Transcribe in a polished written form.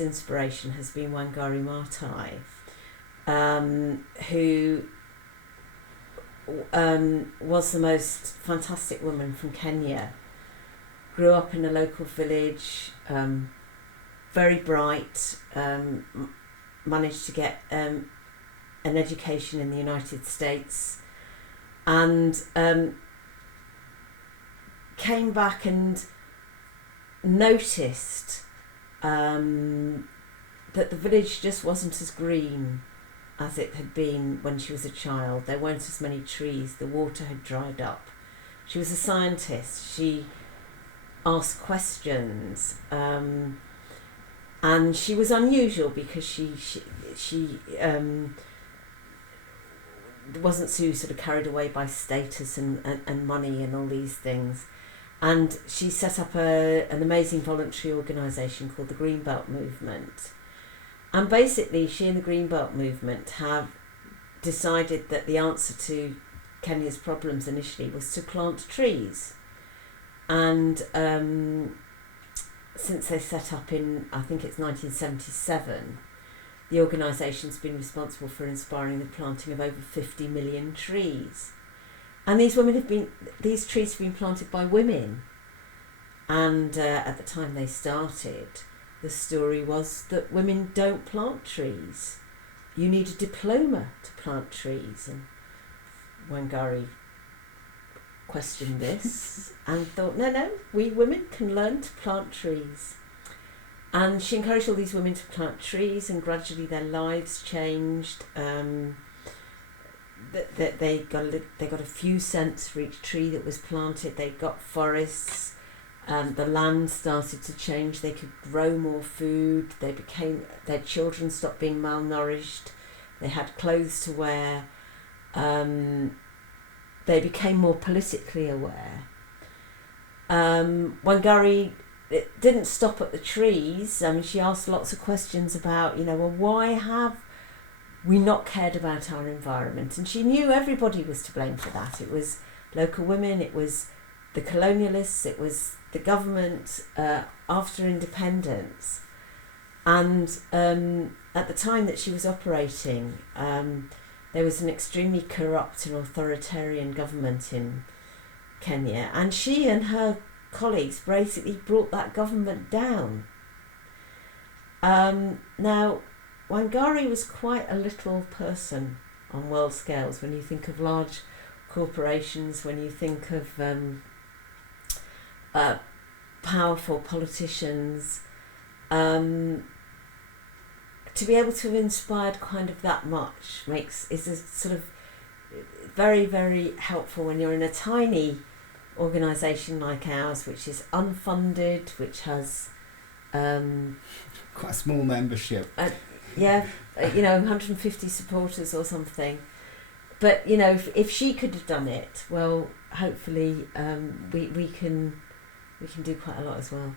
inspiration has been Wangari Maathai, who was the most fantastic woman from Kenya. Grew up in a local village, very bright, managed to get an education in the United States, and came back and noticed that the village just wasn't as green as it had been when she was a child. There weren't as many trees, the water had dried up. She was a scientist, she asked questions, and she was unusual because she wasn't so sort of carried away by status and money and all these things. And she set up an amazing voluntary organisation called the Greenbelt Movement. And basically she and the Greenbelt Movement have decided that the answer to Kenya's problems initially was to plant trees. And since they set up in, I think it's 1977, the organisation's been responsible for inspiring the planting of over 50 million trees. And these trees have been planted by women. And at the time they started, the story was that women don't plant trees. You need a diploma to plant trees. And Wangari questioned this and thought, no, we women can learn to plant trees. And she encouraged all these women to plant trees, and gradually their lives changed. They got a few cents for each tree that was planted. They got forests. The land started to change. They could grow more food. Their children stopped being malnourished. They had clothes to wear. They became more politically aware. Wangari didn't stop at the trees. I mean, she asked lots of questions about, why have we not cared about our environment? And she knew everybody was to blame for that. It was local women, it was the colonialists, it was the government after independence. And at the time that she was operating, there was an extremely corrupt and authoritarian government in Kenya, and she and her colleagues basically brought that government down. Now, Wangari was quite a little person on world scales when you think of large corporations, when you think of powerful politicians. To be able to have inspired kind of that much is a sort of very, very helpful when you're in a tiny organisation like ours, which is unfunded, which has quite a small membership. 150 supporters or something. But if she could have done it, well, hopefully we can do quite a lot as well.